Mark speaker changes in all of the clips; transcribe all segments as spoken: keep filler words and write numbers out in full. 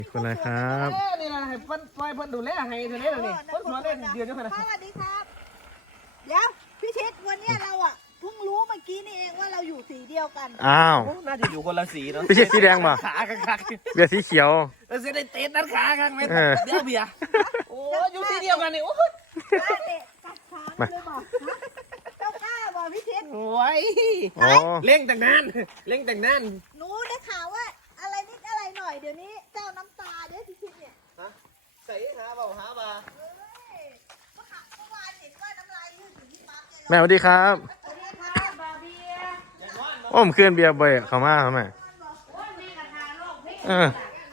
Speaker 1: คนอะไรครับ
Speaker 2: นี่นะให้เพิ่นปล่อยเพิ่นดูแลให้เท่านี้เลยนี่เพิ่นสอนเล่นเดือนเดียวกันนะ
Speaker 3: สวัสดีครับเดี๋ยวพี่ชิดวันนี้เราอ่ะเพิ่งรู้เมื่อกี้นี่เองว่าเราอยู่สีเดียวกัน
Speaker 1: อ้าว
Speaker 2: น่าจะอยู่คนละสีเนาะ
Speaker 1: พี่ชิดสีแดงป่ะ
Speaker 2: ขาคัก
Speaker 1: เบียร์สีเขียว
Speaker 2: แล้วเสียได้เตะด้านขาคักไหมเดี๋ยวเบียร์โอ้อยู่สีเดียวกันนี่โอ้ย
Speaker 3: เตะกัดขาเลยบอกเจ้ากล้าบอกพี่ชิด
Speaker 2: โอ้ยเล่งแต่งนานเล่งแต่งนาน
Speaker 3: หนูได้ข่าวว่าอะไรนิดอะไรหน่อยเดี๋ยวนี้เจ้าน้ำตาเดี๋ยวพี่ชิดเนี่ย
Speaker 2: ฮะใส่หาเบาหาบา
Speaker 3: เฮ้ยเมื่อเมื่อวานเห็นว่าน้ำลายยืดอยู่ที่ปั๊มเลย
Speaker 1: แม่สวัสดีครับ
Speaker 3: สวัสดีครับบาเบีย
Speaker 1: โอ้ผมเคลื่อนเบียร์บ่อยเข้ามาครับแม่เออ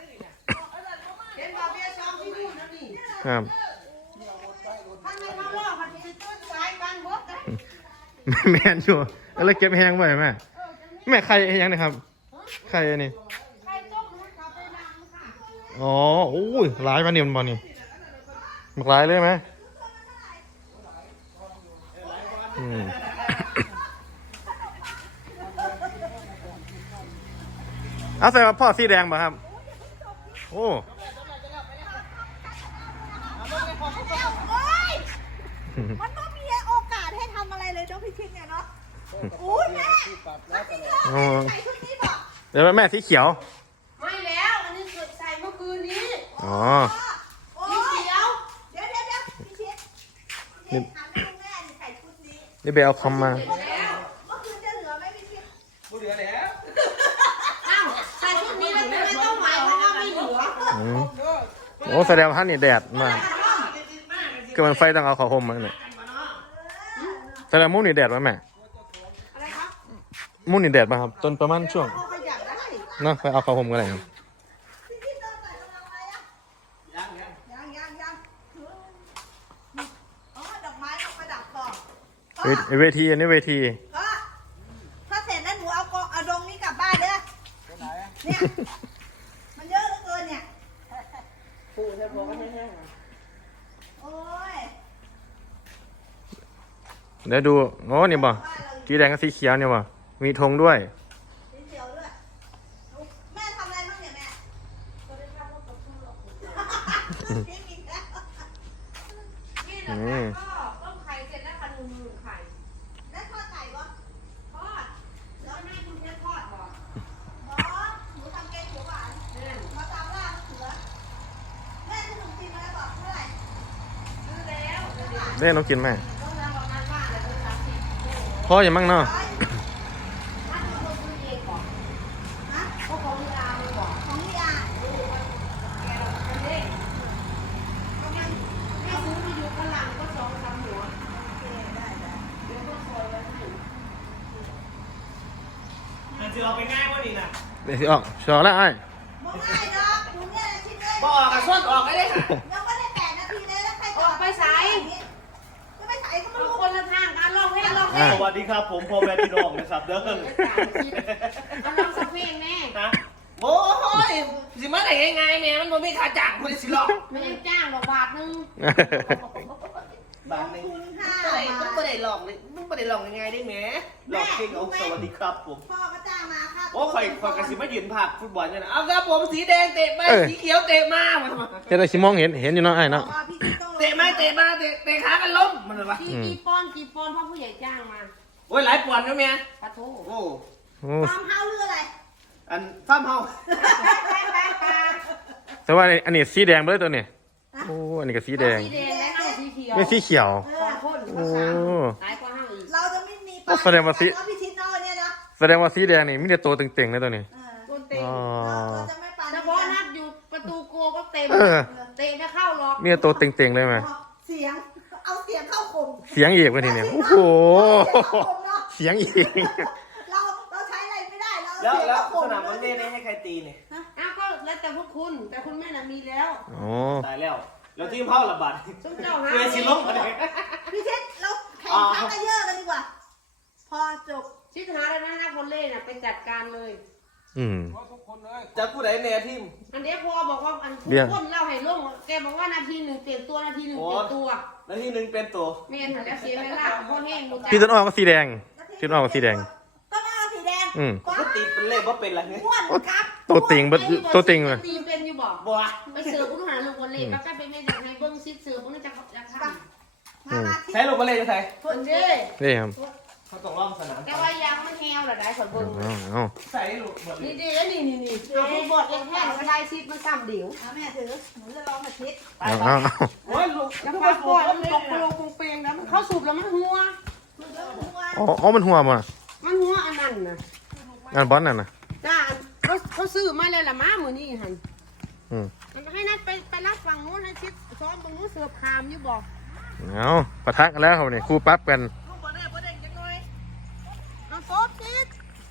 Speaker 1: ครับแม่ชัวแล้วเก็บแห้งไว้แม่แม่ใครยังนะครับใครนี่อ๋อโอ้ยร้ายมาเนี่ยมันบอลนี่มันร้ายเลยไหมอืมเอาใส่มาพ่อสีแดงป่ะครับโอ้
Speaker 3: มันต้องมีโอกาสให้ทำอะไรเลยเนาะพี่ชิดเนี่ยเนาะอุ้ยแม่ใส่ชุดนี้บอก
Speaker 1: เดี๋ยวแม่สีเขียว
Speaker 4: ไม่แล้วอันนี้ใส่เมื่อคืนนี้
Speaker 1: อ๋อ
Speaker 3: สีเขียวเดี๋ยวเดี๋ยวเดี๋ยวพี่ชิดพี่ชิดถามแม่ใส่ชุดนี้
Speaker 1: นี่ไปเอาคอมมา
Speaker 3: เมื่อคืนจะเหลือไหมพี่ชิด
Speaker 2: บุเหลือแล้ว
Speaker 4: อ้าวใส่ชุดนี้แล้วทำไมต้องหมายความว่าไม่เหลือ
Speaker 1: โอ้แสดงว่าท่านนี่แดดมากก็มันไฟต้องเอาขอคมมาเนี่ยแสดงมุ่นนี่แดดป่ะแม่มุ่นนี่แดดป่ะครับจนประมาณช่วงเนาะไปเอาขอคมกันเลยครับ
Speaker 3: ยังยังยังอ๋อดอกไม้เอาประดับก่อน
Speaker 1: เวทีอันนี้เวที
Speaker 3: ก็ถ้าเสร็จแล้วหนูเอากองเอาดงนี้กลับบ้านเด้อเนี่ยมันเยอะเหลือเกินเนี่ย
Speaker 2: ปูเทปโลก็แห้ง
Speaker 3: โอ้ย
Speaker 1: เดี๋ยวดูโอ้นี่บ่สีแดงกับสีเขียวเนี่ยบ่มีธงด้วย
Speaker 3: สีเขียวด้วยแม่ทำอะไรบ้างเนี่ยแม่ก็ได้ทำพวกกับชูหรอกกินอีกแล้ว
Speaker 4: นี่นะคะก็ต้มไข่เสร็จแล้วค่ะหนึ่งหมื่นไข่
Speaker 3: ได้ทอดไก่ปะ
Speaker 4: ทอดแล้วให้คุณแค่ทอดก่อน
Speaker 3: หมอหนูทำแกงเขียวหวานมาตามล่ามะเขือแม่ขนมจีนมาแล้วบอกเท่าไหร่
Speaker 4: ซื้อแล้ว
Speaker 1: เล่นน้องกินไหม
Speaker 4: ต้องทำประมาณว่าเลยเป็นสามสิบ
Speaker 1: พ่ออย่ามั่งเนาะ
Speaker 4: ถ้าคุณซื้อเองก่อนนะก็ของลีอาเลยก่อน
Speaker 3: ของลีอา
Speaker 4: ดูมันแกเราเป็นเด้งก็มันแม่ซื้อมาอยู่ข้างหลังก็สองสามหัว
Speaker 3: โอเคได้ได้
Speaker 4: เดี๋ยวก็ซอยไว้ให้
Speaker 2: มันจะเอาไปง่ายกว่านี้นะ
Speaker 1: เดี๋ยวสิออกชอแล้วไอ้
Speaker 3: มองง่ายเนาะหนูเนี่ยคิดเลย
Speaker 2: บอกกับส้นออกได้เลยค่ะ
Speaker 3: ยังไม่ได้แปดนาทีเลยแล้วใคร
Speaker 4: ออกไปใส่
Speaker 3: จะไปใส่ก็ไม่
Speaker 4: เอา
Speaker 3: รู้
Speaker 4: คนละทางการลองเพลงลองเพลง
Speaker 2: สวัสดีครับผมพ่อแม่พี่น้องนะครับเด้อ
Speaker 4: เอาลองสักเพลงแม่
Speaker 2: ฮะโอ้ยสิมาได้ยังไงแม่มันบ่มีค่าจ้างคนสิหรอก
Speaker 4: ไม่ได้จ้างหรอกบาทนึง
Speaker 2: บาทนึงมึงไม่ได้หลอกเลยมึงไม่ได้หลอกยังไงได้แหมหลอกเก่งเอาสวัสดีครับผม
Speaker 3: พ่อก็จ้างมาครับ
Speaker 2: โอ้ข่อยข่อยกระสิมายืนผักฟุตบอลเนี่ยนะเอาครับผมสีแดงเตะไปสีเขียวเตะมามัน
Speaker 1: จะได้ชิมองเห็นเห็นอยู่เนาะไอ้เนาะ
Speaker 2: เตะไม่เตะมาเตะเตะขากันล้มมันเลยวะ
Speaker 4: กี่กี่ปอนกี่ปอนพ่อผู้ใหญ่จ้างมา
Speaker 2: โอ้ยหลายปอนด์นะเมีย
Speaker 4: ปะโถ
Speaker 2: โอ้
Speaker 3: ฟาร์มเฮาส์หรืออะไร
Speaker 2: อันฟาร์มเฮาส์
Speaker 1: แต่ว่าอันนี้สีแดงเลยตัวนี้โอ้อันนี้ก็สีแดง
Speaker 4: สีแดงและสีเขียว
Speaker 1: ไม่สีเขียว
Speaker 4: โอ้หลายกว่าห้าอีก
Speaker 3: เราจะไม่มี
Speaker 1: แสดงว่าสี
Speaker 3: พิชิตนอเนี่ยนะ
Speaker 1: แสดงว่าสีแดงนี่มีแต่ตัวเต่งๆเลยตัวนี้
Speaker 4: ตัวเต็ม
Speaker 3: เราจะไม่ปา
Speaker 4: เฉพาะนัดอยู่ประตูโกก็เต็มเตะไม่เข้าหรอก
Speaker 1: มีแต่ตัวเต่งๆเลยไหม
Speaker 3: เสียงเอาเสียงเข้าคม
Speaker 1: เสียงอีกวันนี้เนี่ยโอ้โหเสียงอีก
Speaker 3: เราเราใช้อะไรไม่ได้เรา
Speaker 2: แล้วแล้วสนามบอลเล่ให้ใครตีเนี่ย
Speaker 4: อ้าวก็แล้วแต่พวกคุณแต่คุณแม่น่ะมีแล้ว
Speaker 2: ตายแล้วแล้วทีมเฮาระบาด
Speaker 4: ส้มเจ้าหา
Speaker 2: เกยสิล้มกันเลย
Speaker 3: พี่เช็ดเราแข่งขันกันเยอะกันดีกว่าพอจบ
Speaker 4: ชิดหาแล้วนะนักวอลเลย์น่ะไปจัดการเลย
Speaker 1: อืม
Speaker 2: จะผู้ใดเนี่ยทีม
Speaker 4: อันนี้พอบอกว่าอันคนเล่าให้ลงแกบอกว่านาทีหนึ่งเปลี่ยนตัวนาทีหนึ่งเปลี่ยนตัว
Speaker 2: นาทีหนึ่งเป็นตัว
Speaker 4: เมียนแล้วเสียเวลาพ่อแห้ง
Speaker 1: พี่ต้นอ้อก็สีแดงพี่ต้นอ้อก็สีแดง
Speaker 3: ก็มาสีแดง
Speaker 1: อืม
Speaker 2: ก็ตีเป็นเลขว่าเป็นอะไรเนี่ย
Speaker 3: ม้วนครับ
Speaker 1: ตัวติงเบิดตัวติงเลย
Speaker 4: ตีเป็นอยู่บอก
Speaker 2: บัว
Speaker 4: ไปเสิร์ฟผู้หาลูกวอลเลย์ก็ไปไม่ได้ให้เบิ้งซิเสิร์ฟผู้นั้นจะเขาจะท
Speaker 3: มามา
Speaker 2: ใช้ลูกบอลเลยจะใส่
Speaker 4: ำคนเด้
Speaker 1: นี่ครับ
Speaker 2: เขาต้องล่องสนาม
Speaker 4: แต่ว่ายังมันแฮวหรอได้ขอเบิ้ง
Speaker 1: เอาเอา
Speaker 2: ใส่ลูกบอลเล
Speaker 4: นี่
Speaker 2: ย
Speaker 4: ดีนี่นี่นี่เอาฟุตบอลยังแห้งมันได้ซิมันซ้ำเดียว
Speaker 3: เอาแม่ถือหนูจะลองมาทิศ
Speaker 1: เอาเอาเอา
Speaker 2: โอ้ยลูก
Speaker 4: แล้วปลาปล่อยมันตกลงปงเปงแล้วมันเข้าสูบแล้วมันหัว
Speaker 3: มันก็หัว
Speaker 1: อ๋ออ๋อมันหัวมั้ง
Speaker 4: มันหัวอันนั้นนะ
Speaker 1: อันบอลนั่นน่ะ
Speaker 4: จ้าเขาเขาซื้อมาแล้วละมาเหมือนนี่หัน
Speaker 1: อืม
Speaker 4: ให้นัดไปไปรับฝั่งนู้นให้ชิดซ้อมตรงนู้นเสือพามอยู่บอก
Speaker 1: เอาปะทะกันแล้วครับนี่คู่ปั๊บกัน
Speaker 3: ลูกบอลเนี่ยบอลเด้งจังเลย
Speaker 4: เอาโซบชิด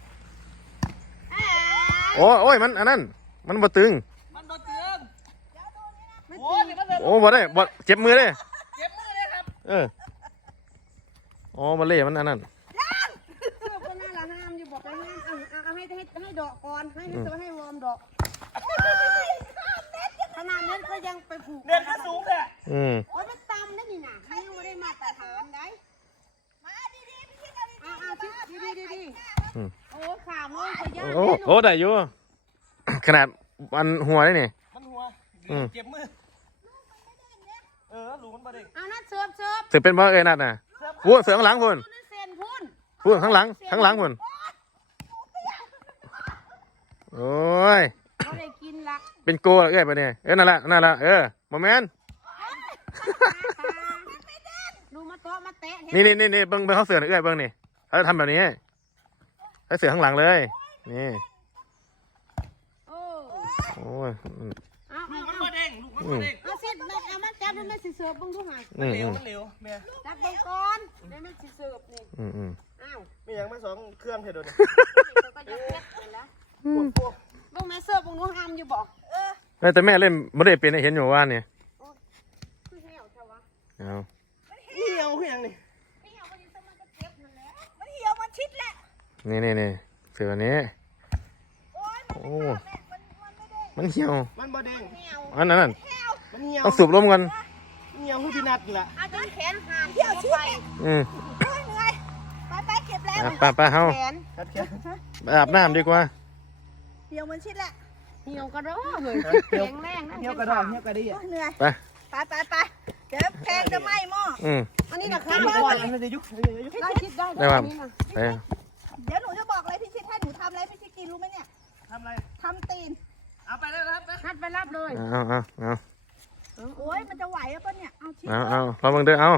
Speaker 1: โอ้โอ้ยมันอันนั้นมันบ่ตึง
Speaker 2: มันบอลเตือน
Speaker 4: ไม่
Speaker 2: โอ้
Speaker 4: ตี
Speaker 2: ยมันเลย
Speaker 1: โอ้บ่ได้บ่เจ็บมือเลย
Speaker 2: เจ็บมือเลยครับ
Speaker 1: เอออ๋อมันเล่มันอันนั้น
Speaker 4: เสือก็น่าละห้ามอยู่บอกไปห้ามเอาเอาเอาให้ให้ให้ดอกก่อนให้ให้เสือให้วอร์มดอกขนาดนั้นก็ยังไปผูก
Speaker 2: เดินขึ้นสูงเลย
Speaker 1: อืม
Speaker 4: โอ้ยมันต่ำนะนี่นะให้ยังไม่ได้มาตรฐานได้
Speaker 3: มาดีๆพี่คิดเอาดี
Speaker 4: อ่าอ่าชิดดีดีดีดี
Speaker 1: อืม
Speaker 4: โอ้ขาโง่ขยัน
Speaker 1: โอ้โอ้ได้อยู่ ขนาดมันหัวได้นี่
Speaker 2: มันหัว
Speaker 1: อืม
Speaker 2: เจ็บมือเออลูกมันบอลเด้ง
Speaker 4: เอานัดเสิร์ฟเสิร์ฟ
Speaker 1: ถือเป็นบ่เอ้ยนั่นน่ะพูดเสือข้างหลังพุ่น
Speaker 4: พูดนั่นเซนพูน
Speaker 1: พูดข้างหลังข้างหลังพุ่นโอ้ย
Speaker 4: เขาได้กินละ
Speaker 1: เป็นโกเหรอเอ้ยไปเนี่ยเออนั่นแหละนั่นแหละเออโมเมนต์
Speaker 4: ดูมาโต๊ะมาเตะ
Speaker 1: นี่นี่นี่นี่เบิ้งเบิ้งเขาเสือหน่อยเอ้ยเบิ้งนี่เขาจะทำแบบนี้ให้เสือข้างหลังเลยนี่
Speaker 4: โอ้
Speaker 1: โอ้ยอืม
Speaker 4: เอา
Speaker 2: ลู
Speaker 4: เอา
Speaker 2: กมัน
Speaker 4: เอา
Speaker 2: บอลเด้งลูกมันบอลเด้ง
Speaker 4: เอาสิเอามันจับแล้วมันสิเสิร์ฟเบิ่งดูหา
Speaker 1: อืม
Speaker 2: เหล
Speaker 1: อื
Speaker 2: ว
Speaker 1: ม
Speaker 2: มันเหลวแม่
Speaker 4: จับเบิ่งก่อนเดี๋ยวมันสิเสิร์ฟนี่
Speaker 1: อืมอืม
Speaker 4: อ้าว
Speaker 2: ไม่ยังไม่สองเครื่องเท่าเดิม
Speaker 4: เขาก็จะเพ็ดไปแล้ว
Speaker 2: ปวดปวด
Speaker 4: เบิ่งแม่เสิร์ฟเบิ่งดูห้ามอยู่บ่
Speaker 3: เออ
Speaker 1: เอ้ยแต่แม่เล่นไม่ได้เป็นให้เห็นอยู่ว่าเนี่ย
Speaker 4: คือเหี่ยวใช่วะ
Speaker 1: เอา
Speaker 2: เหี่ยวเหี่ยวนี่
Speaker 4: เหี่ยวมันจะมันก็เจ็บนั่นแหละ
Speaker 3: มันเหี่ยวมันชิดแหละ
Speaker 1: นี่นี่นี่เสือนี้
Speaker 3: โอ้ยมัน
Speaker 1: โอ้
Speaker 3: แม่มันมันไม่ได้
Speaker 1: มันเหี่ยว
Speaker 2: มันบอลเด้ง
Speaker 4: เหี่ยว
Speaker 1: อันนั้นนั่น
Speaker 2: มันเหี่ยว
Speaker 1: ต้องสูบลมกัน
Speaker 2: เหี่ยวหูพินัดแหละ
Speaker 4: อาจนแขนหัก
Speaker 3: เหี่ยวชิด
Speaker 4: ไป
Speaker 3: เนี่ย
Speaker 1: อืม
Speaker 3: โอ้ยเหนื่อยไปไปเก็บแล้ว
Speaker 1: อ่ะไป้าป้าเฮา
Speaker 4: แขน
Speaker 2: คัดแค่
Speaker 1: ไปอาบน้ำดีกว่า
Speaker 3: เหี่ยวมันชิดแหละ
Speaker 4: เหี่ยวกระโดดเลยแข็งแรงนะ
Speaker 2: เหี่ยวกระดองเหี่ยวกระดิ่ง
Speaker 3: โอ้ยเหนื่อย
Speaker 1: ไป
Speaker 3: ไปไปไปเดี๋ยวแพงจะไหม้หม้อ
Speaker 1: อืม
Speaker 4: อันนี้นะข้า
Speaker 2: ข้าม
Speaker 4: ม
Speaker 2: ก่
Speaker 4: ก่
Speaker 2: อ
Speaker 4: อน น
Speaker 2: มันจะยุบมันจะยุบ
Speaker 4: ได้คิดได้
Speaker 1: ได้ป่ะ
Speaker 4: อันนี้นะ
Speaker 1: ไป
Speaker 3: เดี๋ยวหนูจะบอกอะไรพี่ชิดให้หนูทำอะไรพี่ชิดกินรู้ไหมเนี่ย
Speaker 2: ทำอะไร
Speaker 3: ทำตีน
Speaker 2: เอาไปเลยครับนะ
Speaker 4: คัดไปรับเลย
Speaker 1: เอาเอาเอา
Speaker 3: โอ้ยมันจะไหวอะปะเนี่ยเอาชิด
Speaker 1: เอาเอาเราเบิ่งเด้อเอา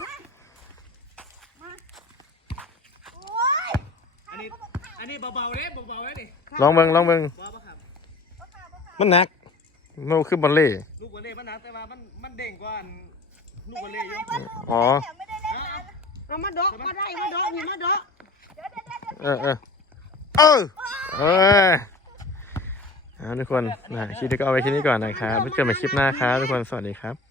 Speaker 3: โอ้ย
Speaker 2: อันนี้อันนี้เบาๆเลยเบาๆเลยนี่
Speaker 1: ลองเบิ่งลองเบิ่ง
Speaker 2: เบาปะครับ
Speaker 1: มันหนักมันคือบอลเล่
Speaker 2: ลูกบอลเล่มันหนักแต่ว่ามันมันเด้งกว่าอันลูกบอลเล่อยู่
Speaker 1: อ๋อ
Speaker 3: เนี่ยไม่ได้เล่นนาน
Speaker 4: เอามาดอกก็ได้มาดอกนี่มาดอก
Speaker 3: เดี๋ยวเดี๋ยวเดี๋ยว
Speaker 1: เออเออเออเออเอาทุกคนนะคลิปนี้ก็เอาไว้แค่นี้ก่อนนะครับไว้เจอกันใหม่คลิปหน้าครับทุกคนสวัสดีครับ